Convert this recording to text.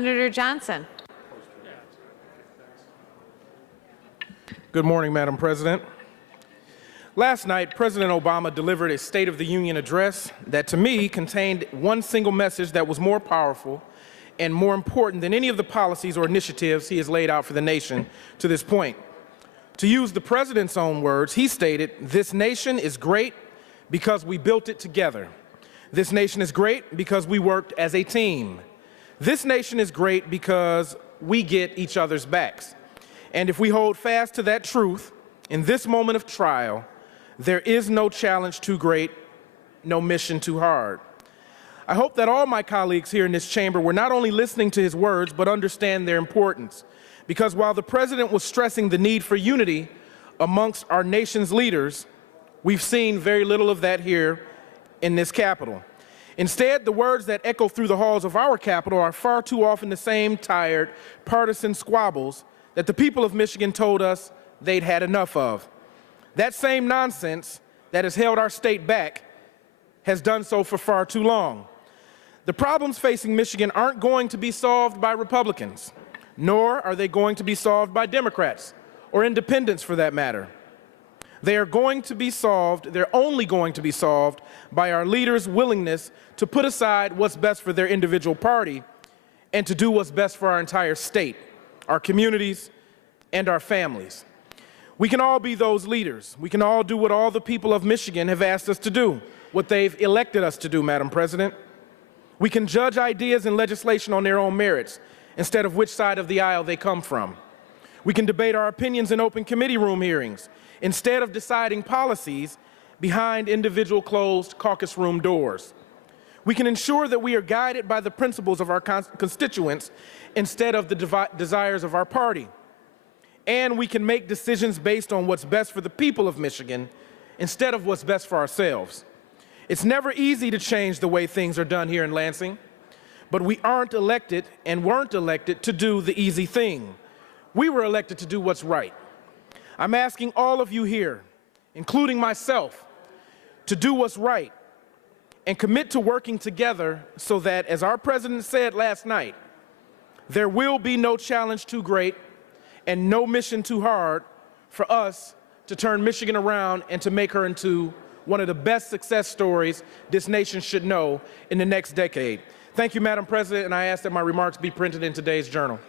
Senator Johnson. Good morning, Madam President. Last night, President Obama delivered a State of the Union address that, to me, contained one single message that was more powerful and more important than any of the policies or initiatives he has laid out for the nation to this point. To use the President's own words, he stated, "This nation is great because we built it together. This nation is great because we worked as a team. This nation is great because we get each other's backs. And if we hold fast to that truth in this moment of trial, there is no challenge too great, no mission too hard." I hope that all my colleagues here in this chamber were not only listening to his words, but understand their importance. Because while the President was stressing the need for unity amongst our nation's leaders, we've seen very little of that here in this Capitol. Instead, the words that echo through the halls of our Capitol are far too often the same tired, partisan squabbles that the people of Michigan told us they'd had enough of. That same nonsense that has held our state back has done so for far too long. The problems facing Michigan aren't going to be solved by Republicans, nor are they going to be solved by Democrats, or independents for that matter. They're only going to be solved by our leaders' willingness to put aside what's best for their individual party and to do what's best for our entire state, our communities, and our families. We can all be those leaders. We can all do what all the people of Michigan have asked us to do, what they've elected us to do, Madam President. We can judge ideas and legislation on their own merits instead of which side of the aisle they come from. We can debate our opinions in open committee room hearings instead of deciding policies behind individual closed caucus room doors. We can ensure that we are guided by the principles of our constituents instead of the desires of our party. And we can make decisions based on what's best for the people of Michigan instead of what's best for ourselves. It's never easy to change the way things are done here in Lansing, but we aren't elected and weren't elected to do the easy thing. We were elected to do what's right. I'm asking all of you here, including myself, to do what's right and commit to working together so that, as our president said last night, there will be no challenge too great and no mission too hard for us to turn Michigan around and to make her into one of the best success stories this nation should know in the next decade. Thank you, Madam President, and I ask that my remarks be printed in today's Journal.